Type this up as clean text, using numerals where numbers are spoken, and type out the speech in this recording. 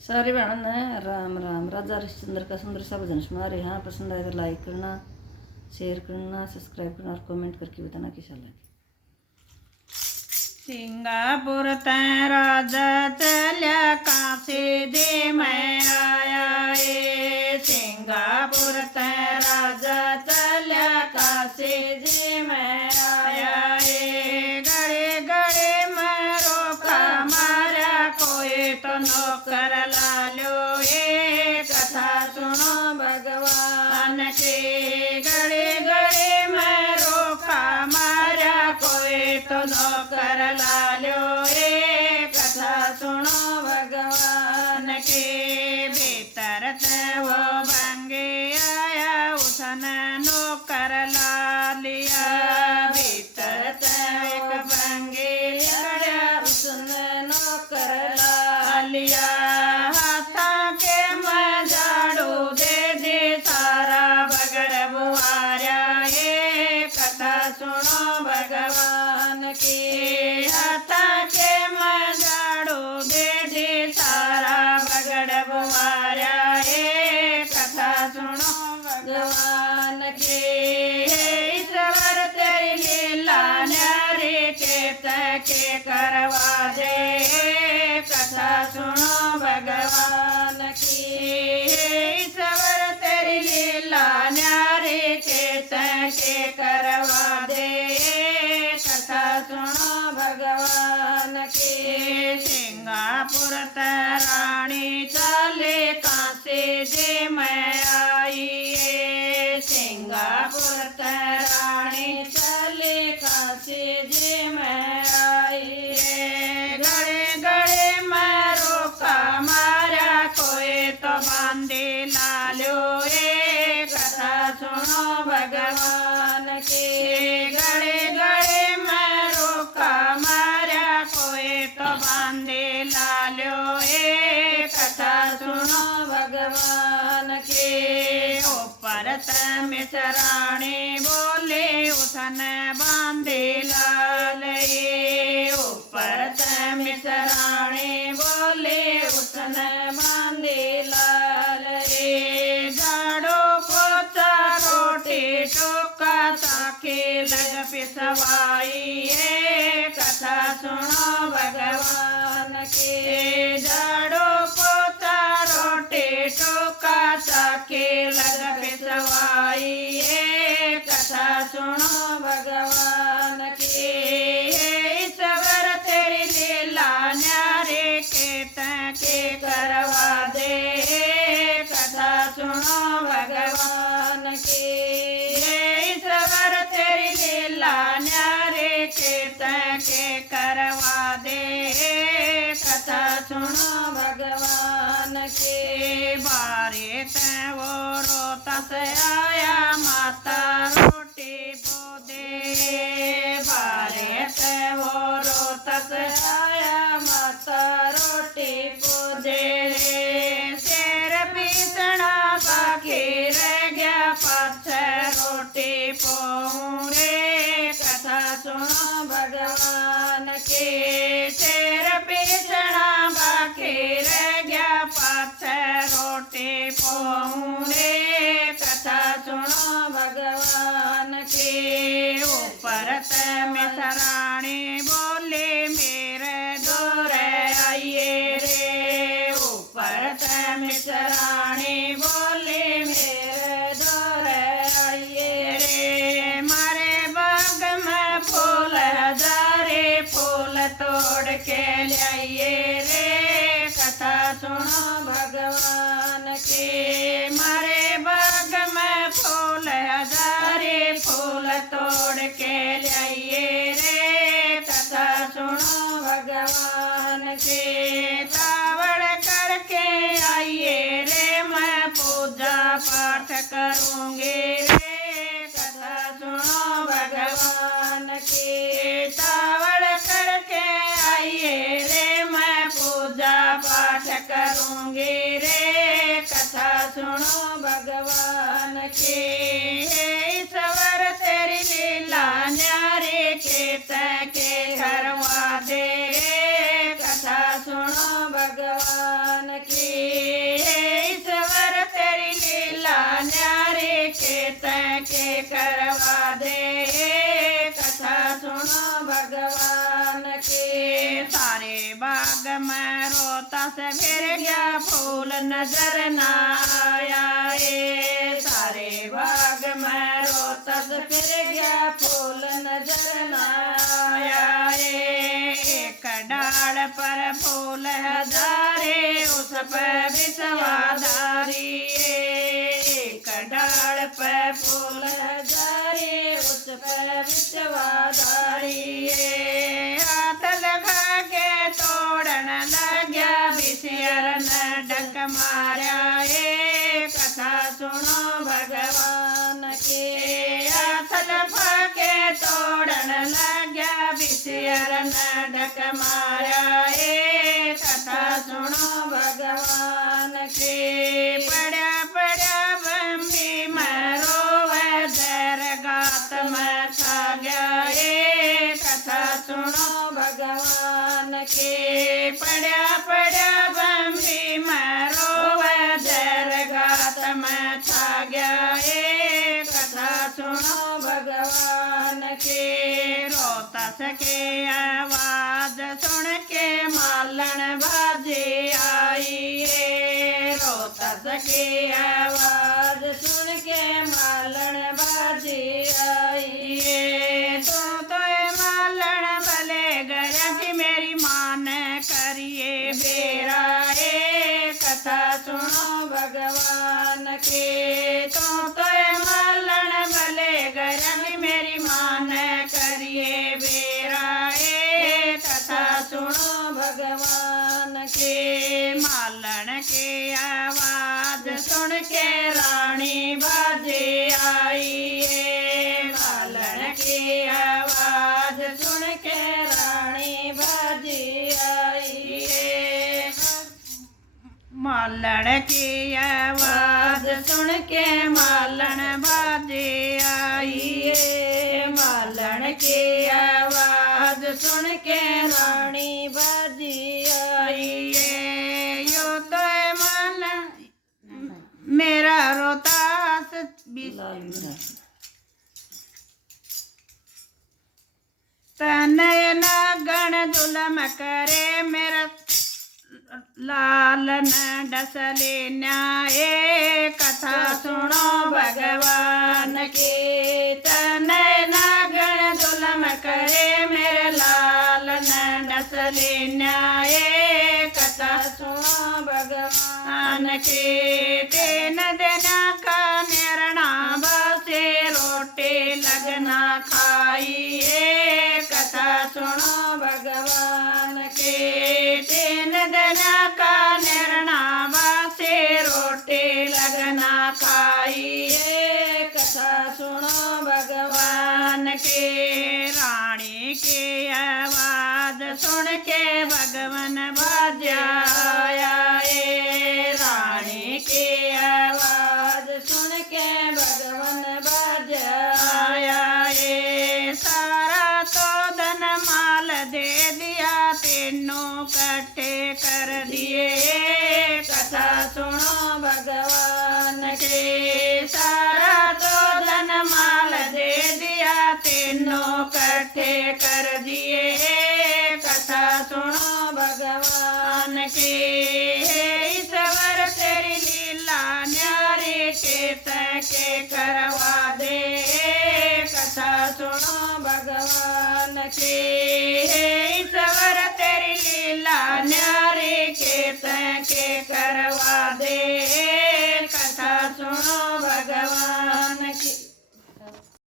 सारी बहनों ने राम राम। राजा हरिश्चंद्र का सुंदर सा भजन सुना रहे हैं। पसंद आए तो लाइक करना, शेयर करना, सब्सक्राइब करना और कमेंट करके बताना कैसा लगे। सिंगापुर तै राजा चल्या काशी दे मैं आया ए। सिंगापुर तै राजा चल्या काशी दे मैं आया ए। गड़े गड़े मैं रोका मारा कोई तो नौकर लालो ए। कथा सुनो भगवान के। गड़े गड़े मैं रोका मारा कोई तो नौकर लालो ए। कथा सुनो भगवान के। भीतर ते वो बंगे आया उसने नौकर ला लिया। भीतर ते एक बंगे आया उसने नौकर ला लिया। हाथा के मैं झाड़ू दे दे सारा बगड़ बुआरा ए। कथा सुनो भगवान की। हाथा के मैं झाड़ू दे दे सारा बगड़ बुआरा ए। कथा सुनो भगवान की। ईश्वर तेरी लीला न्यारी के करवा दे। कथा सुनो भगवान की। ईश्वर तेरी लीला न्यारी के करवा दे। कथा सुनो भगवान की। सिंगापुर तै रानी चले काशी दे मैं आई ए। सिंगापुर तै रानी चले काशी दे मैं आई ए। गड़े गड़े मैं रोका मारा कोई तो बांधे लालो ए। कथा सुनो भगवान के। गड़े गड़े मैं रोका मारा कोई तो बांधे लालो ए। कथा सुनो भगवान के। ऊपर ते मिसराणी बोले उसने बांधे लाल ए। ऊपर ते मिसराणी बोले उसने बांधे लाल ए। झाड़ू पोछा रोटी टोका ताके लग पिसवाई ए। कथा सुनो भगवान के। झाड़ू पोछा रोटी टोका ताके लग पिसवाई ए। कथा सुनो भगवान की। ईश्वर तेरी लीला न्यारे के करवा दे। कथा सुनो भगवान की। ईश्वर तेरी लीला न्यारे के करवा दे। कथा सुनो भगवान की। बारे ते वो रोता से आया माता रोटी पो दे। बारे ते वो रोता से आया माता रोटी पो दे रे। शेर पीसना बाकी रह गया पाछे रोटी पोऊं रे। कथा सुनो भगवान की। शेर पीसना बाकी रह गया पाछे रोटी पोऊं रे। कथा सुनो भगवान की। ऊपर ते मिसराणी बोले मेरे दोरे आइए रे। ऊपर ते मिसराणी बोले मेरे दोरे आइए रे। मारे बाग में फूल हजारे फूल तोड़ के लाइए रे। कथा सुनो भगवान की। मारे बाग में फूल हजारे फूल तोड़ के लाइए रे। कथा सुनो भगवान की। कावड़ करके आइए रे मैं पूजा पाठ करूँगी रे। कथा सुनो भगवान की। कावड़ करके आइए रे मैं पूजा पाठ करूँगी रे। कथा सुनो भगवान की। ईश्वर तेरी लीला न्यारे के करवा दे। कथा सुनो भगवान की। करवा दे, कथा सुनो भगवान की। सारे बाग में रोता से फिर गया फूल नजर न आया रे, सारे बाग में रोता से फिर गया फूल नजर न आया रे। एक डाल पर फूल हजारे उस पर विश्वाधारी, एक डाल पर फूल हजारे उस पर विश्वाधारी। हाथ लगा के तोड़न लग्या विषयर न डक मारा, कथा सुनो भगवान के। हाथ लगा के तोड़न लग्या विषयर न डक मारा, कथा सुनो भगवान के। पड़ा पड़ा बम्बी मरो दर गात में छा गया, कथा सुनो भगवान के। पड़ा पड़ा बम्बी मरो दर गात में छा गया, कथा सुनो भगवान के। रोता सके आवाज सुन के मालन बाजे आई, रोता सके आवाज सुन के मालन बाजे आई। तो मालन भले गया कि मेरी माँ ने करिए बेरा, कथा सुनो भगवान के। तो मालन भले गया कि मेरी माँ ने करिए बेरा, कथा सुनो भगवान के। मालन के आवाज सुन के रानी बाजे आई, मालन की आवाज सुन के रानी बाजे आई। मालन की आवाज सुन के मालन बाजे आई, मालन की आवाज सुन के रानी बाजी आई। यो तो मालन मेरा रोतास तनयन गण जुलम करे, मेरा लाल न डसले न्याय, कथा सुनो भगवान के। तनयन गण जुलम करे, मेरे लाल न डसले न्याय, कथा सुनो भगवान के। तेन देना का निर्णा बसे रोटे लगना खाई, कथा सुनो भगवान के। तेन देना का निर्णा बसे रोटे लगना खाई, कथा सुनो भगवान के। रानी की आवाज सुन के भगवान बाजा आया, रानी की आवाज सुन के भगवान बाजा आया। सारा तो धन माल दे दिया, तीनों कट्ठे कर दिए, कथा सुनो भगवान के। सारा तो धन माल दे दिया, तीनों कट्ठे कर दिए, कथा सुनो भगवान के। ईश्वर तेरी लीला न्यारी के करवा दे, कथा सुनो भगवान के। ईश्वर तेरी लीला न्यारी के करवा दे,